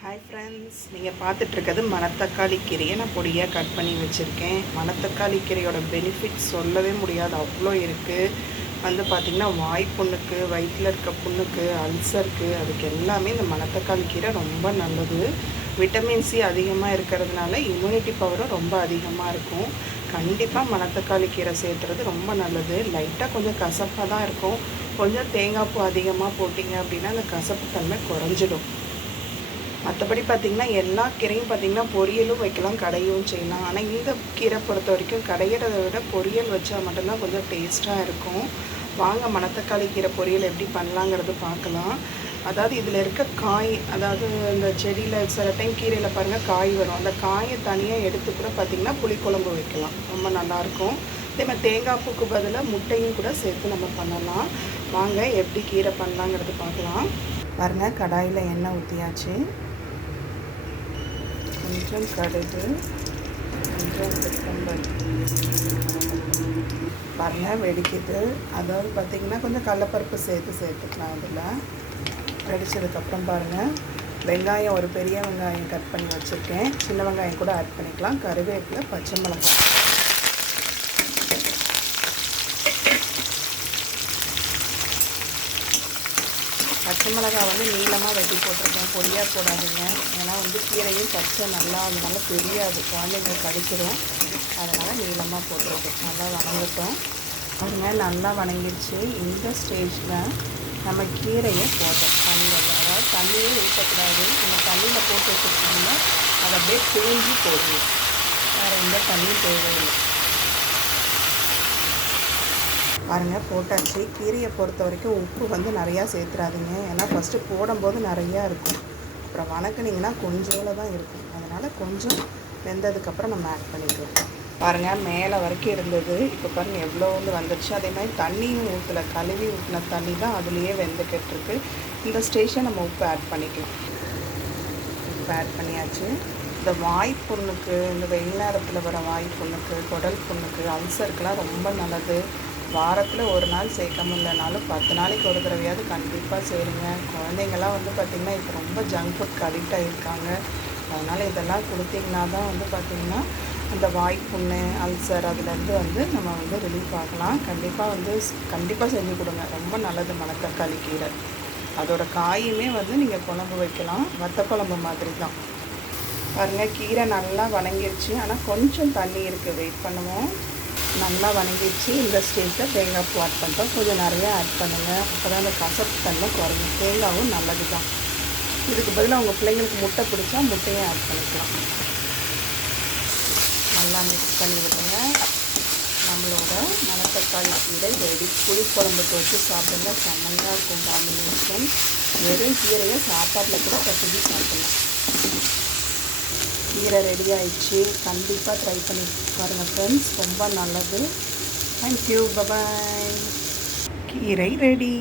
Hi friends நீங்கள் பார்த்துட்ருக்கிறது மணத்தக்காளி கீரையை நான் பொடியாக கட் பண்ணி வச்சுருக்கேன். மணத்தக்காளி கீரையோட பெனிஃபிட் சொல்லவே முடியாது. அவ்வளோ இருக்குது வந்து பார்த்திங்கன்னா வாய் புண்ணுக்கு வயிற்றில் இருக்க புண்ணுக்கு அல்சருக்கு அதுக்கு எல்லாமே இந்த மணத்தக்காளி கீரை ரொம்ப நல்லது. விட்டமின் சி அதிகமாக இருக்கிறதுனால இம்யூனிட்டி பவரும் ரொம்ப அதிகமாக இருக்கும். கண்டிப்பாக மணத்தக்காளி கீரை சேர்த்துறது ரொம்ப நல்லது. லைட்டாக கொஞ்சம் கசப்பாக தான் இருக்கும். கொஞ்சம் தேங்காய் பூ அதிகமாக போட்டிங்க அப்படின்னா அந்த கசப்பு தன்மை குறைஞ்சிடும். மற்றபடி பார்த்திங்கன்னா எல்லா கீரையும் பார்த்திங்கன்னா பொரியலும் வைக்கலாம் கடையும் செய்யலாம். ஆனால் இந்த கீரை பொறுத்த வரைக்கும் கடையிறத விட பொரியல் வச்சால் மட்டும்தான் கொஞ்சம் டேஸ்ட்டாக இருக்கும். வாங்க மணத்தக்காளி கீரை பொரியல் எப்படி பண்ணலாங்கிறது பார்க்கலாம். அதாவது இதில் இருக்க காய் அதாவது இந்த செடியில் சில டைம் கீரையில் பாருங்கள் காய் வரும். அந்த காயை தனியாக எடுத்து கூட பார்த்திங்கன்னா புளிக்குழம்பு வைக்கலாம். ரொம்ப நல்லாயிருக்கும். அதே மாதிரி தேங்காய் பூக்கு பதிலாக முட்டையும் கூட சேர்த்து நம்ம பண்ணலாம். வாங்க எப்படி கீரை பண்ணலாங்கிறது பார்க்கலாம். பாருங்கள் கடாயில் எண்ணெய் ஊற்றியாச்சு கொஞ்சம் கடுகு கொஞ்சம் கொத்தமல்லி. பாருங்கள் வெடிக்குது. அதாவது பார்த்திங்கன்னா கொஞ்சம் கடலப்பருப்பு சேர்த்து சேர்த்துக்கலாம் அதில் வெடிச்சதுக்கப்புறம் பாருங்கள் வெங்காயம் ஒரு பெரிய வெங்காயம் கட் பண்ணி வச்சுருக்கேன். சின்ன வெங்காயம் கூட ஆட் பண்ணிக்கலாம். கருவேப்பிலை பச்சை மிளகாய். பச்சை மிளகாய் வந்து நீளமாக வெட்டி போட்டிருக்கேன். பொடியாக போடாதீங்க. ஏன்னா வந்து கீரையும் பச்சை நல்லா அதனால தெரியாது. குழந்தைங்க கடிச்சிடும் அதனால் நீளமாக போட்டிருக்கேன். நல்லா வணங்கட்டும். அதுமாதிரி நல்லா வணங்கிடுச்சு. இந்த ஸ்டேஜில் நம்ம கீரையை போட்டோம். தண்ணியில். அதாவது தண்ணியே ஊற்றக்கூடாது நம்ம தண்ணியில் போட்டு வச்சுருக்கோம்னா அதை அப்படியே தேஞ்சி போடுவோம் வேறு எந்த தண்ணியும் தேவையில்லை. பாருங்கள் போட்டாச்சு. கீரையை பொறுத்த வரைக்கும் உப்பு வந்து நிறையா சேர்த்துறாதீங்க. ஏன்னா ஃபஸ்ட்டு போடும்போது நிறையா இருக்கும். அப்புறம் வணக்குனிங்கன்னா கொஞ்சோல தான் இருக்கும். அதனால் கொஞ்சம் வெந்ததுக்கப்புறம் நம்ம ஆட் பண்ணிக்கலாம். பாருங்கள் மேலே வரைக்கும் இருந்தது. இப்போ பாருங்கள் எவ்வளோ வந்து வந்துடுச்சு அதே மாதிரி தண்ணியும் ஊற்றல கழுவி ஊற்றின தண்ணி தான் அதுலேயே வெந்துக்கிட்டுருக்கு இந்த ஸ்டேஷன் நம்ம உப்பு ஆட் பண்ணிக்கலாம். உப்பு ஆட் பண்ணியாச்சு. இந்த வாய் புண்ணுக்கு இந்த வெயில் நேரத்தில் வர வாய் புண்ணுக்கு குடல் புண்ணுக்கு அல்சருக்கெலாம் ரொம்ப நல்லது. வாரத்தில் ஒரு நாள் சேர்க்க முடியலனாலும் பத்து நாளைக்கு ஒரு தடவையாவது கண்டிப்பாக சேருங்க. குழந்தைங்கள்லாம் வந்து பார்த்திங்கன்னா இப்போ ரொம்ப ஜங்க் ஃபுட்க்கு அடிக்ட் ஆகியிருக்காங்க அதனால் இதெல்லாம் கொடுத்தீங்கன்னா தான் வந்து பார்த்திங்கன்னா அந்த வாய் புண்ணு அல்சர் அதுலேருந்து வந்து நம்ம வந்து ரிலீஃப் ஆகலாம். கண்டிப்பாக வந்து கண்டிப்பாக செஞ்சு கொடுங்க. ரொம்ப நல்லது மணத்தக்காளி கீரை. அதோட காயுமே வந்து நீங்கள் குழம்பு வைக்கலாம். வத்த குழம்பு மாதிரி தான் பாருங்கள் கீரை நல்லா வணங்கிடுச்சு ஆனால் கொஞ்சம் தண்ணி இருக்குது வெயிட் பண்ணுவோம். நல்லா வணங்கிடுச்சு. இந்த ஸ்டேஜில் தேங்காய் பூ ஆட் பண்ணுறோம் கொஞ்சம் நிறையா ஆட் பண்ணுங்கள் அப்போ தான் அந்த கசப்பு தன்மை குறையும். தேங்காவும் நல்லது தான் இதுக்கு பதிலாக உங்கள் பிள்ளைங்களுக்கு முட்டை பிடிச்சா முட்டையும் ஆட் பண்ணிக்கலாம். நல்லா மிக்ஸ் பண்ணி விடுங்க. நம்மளோட மணத்தக்காளி கீரை ரெடி புளி குழம்புக்கு வச்சு சாப்பிடுங்க. செம்மையாக இருக்கும் காம்பினேஷன் வெறும் கீரையை சாப்பாட்டில் கூட கசக்கி சாப்பிடலாம். கீரை ரெடி ஆயிடுச்சு. கண்டிப்பாக ட்ரை பண்ணி பாருங்கள் ஃப்ரெண்ட்ஸ் ரொம்ப நல்லது. தேங்க்யூ பபாய் கீரை ரெடி